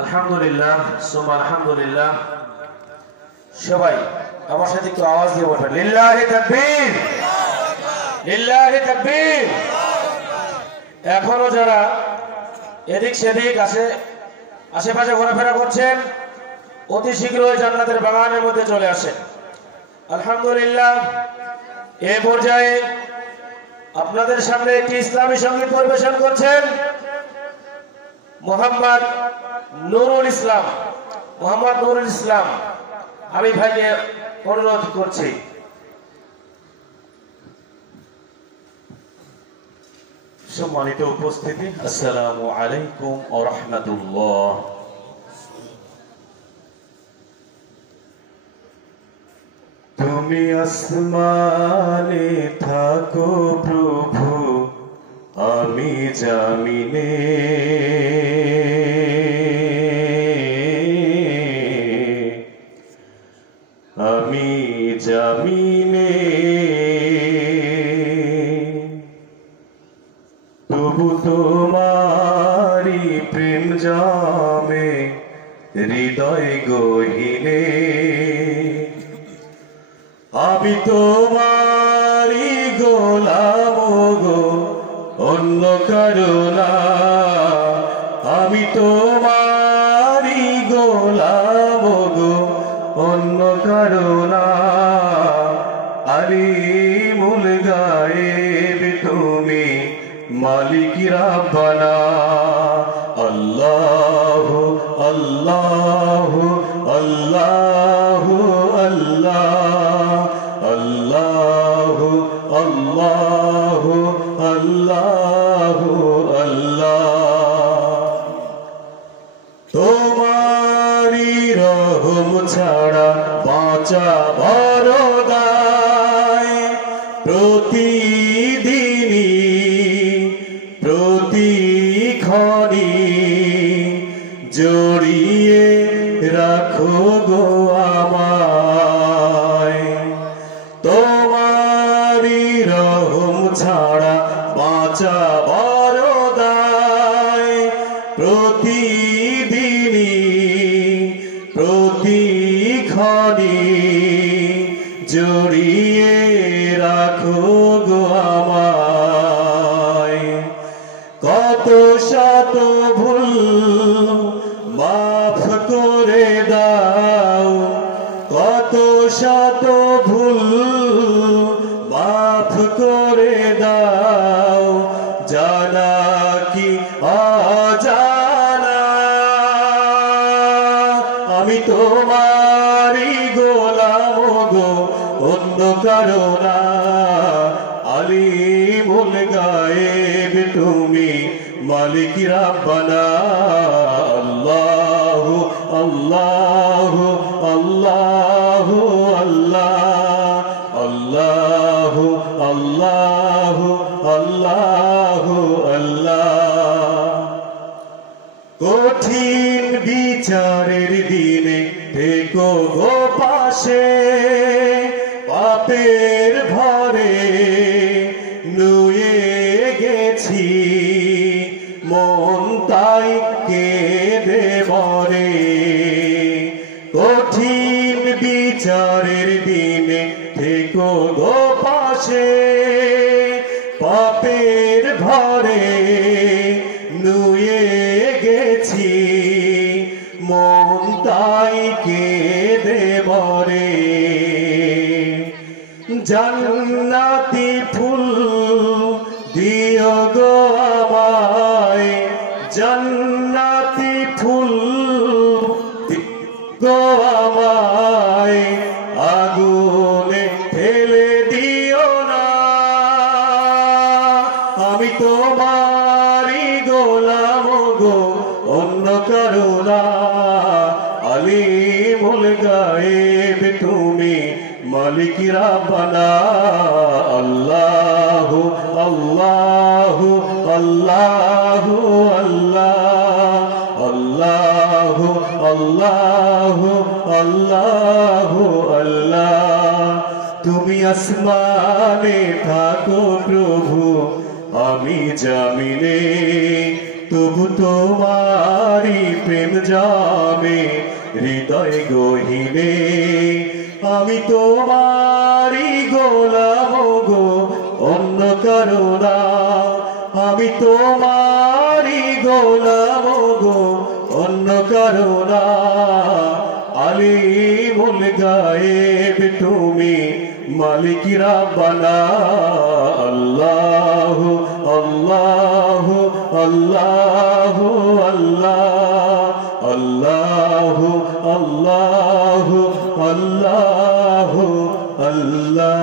আলহামদুলিল্লাহ সুম্মা আলহামদুলিল্লাহ। সবাই আমার সাথে একটু আওয়াজ দিয়ে বলবেন লিল্লাহি তাকবীর, লিল্লাহি তাকবীর। এখনো যারা এদিক সেদিক আশেপাশে ঘোরাফেরা করছেন অতি শীঘ্রই জান্নাতের বাগানের মধ্যে চলে আসেন। আলহামদুলিল্লাহ, এই পর্যায়ে আপনাদের সামনে একটি ইসলামী সঙ্গীত পরিবেশন করছেন মোহাম্মদ নুরুল ইসলাম। মোহাম্মদ নুরুল ইসলাম, আমি ভাইকে অনুরোধ করছি। সম্মানিত উপস্থিতি, আসসালামু আলাইকুম ওয়া রাহমাতুল্লাহ। তুমি আসমানে থাকো প্রভু, আমি জামিনে। আমি জামিনে, তবু তোমারি প্রেম জামে হৃদয় গহিনে। আমি তোমারি গোলাম গো, অন্য কারো না। আমি তোমারি গোলাম গো, অন্য কারো না। আলিমুল গায়েব তুমি, মালিক রাব্বানা। আল্লাহু আল্লাহু আল্লাহু আল্লাহ, আল্লাহু আল্লাহু আল্লাহু আল্লাহ। তোমারি রহম ছাড়া বাঁচা বড় দায়। প্রতিদিনই প্রতিক্ষণে জড়িয়ে রাখো গো আমায়। তোমারি রহম ছাড়া বাঁচা বড় দায়। প্রতিদিনই প্রতিক্ষণে জড়িয়ে রাখো গো আমায়। কত শত ভুল মাফ করে দাও, কত শত ভুল মাফ করে দাও। জানা কি অজানা, আমি তোমারি গোলাম গো, অন্য কারো না। আলিমুল গায়েব তুমি, মালিক রাব্বানা। আল্লাহু আল্লাহু আল্লাহু আল্লাহ, আল্লাহু আল্লাহু আল্লাহু আল্লাহ। কঠিন বিচারের দিনে থেকো গো পাশে। পাপের ভরে নুয়ে গেছি মন, তাই কেঁদে মরে। কঠিন বিচারের দিনে থেকো গো পাশে। পাপের ভরে নুয়ে গেছি মন, তাই কেঁদে মরে। জান্নাতি ফুল দিও গো আমায়, জান্নাতি ফুল দিও আমায়। আগুনে ফেলে দিও না, আমি তোমারি গোলাম গো, অন্য কারো না। আলিমুল গায়েব তুমি, মালিক রাব্বানা। আল্লাহু আল্লাহু আল্লাহু আল্লাহ, আল্লাহু আল্লাহু আল্লাহু আল্লাহ। তুমি আসমানে থাকো প্রভু, আমি জামিনে তবু তোমারি প্রেম জামে হৃদয় গহিনে আমি তোমারি গোলাম গো অন্য কারো না আমি তোমারি গোলাম গো অন্য কারো না আলিমুল গায়েব তুমি মালিক রাব্বানা আল্লাহ আল্লাহ আল্লাহ আল্লাহ আল্লাহ আল্লাহ আল্লাহ আল্লাহ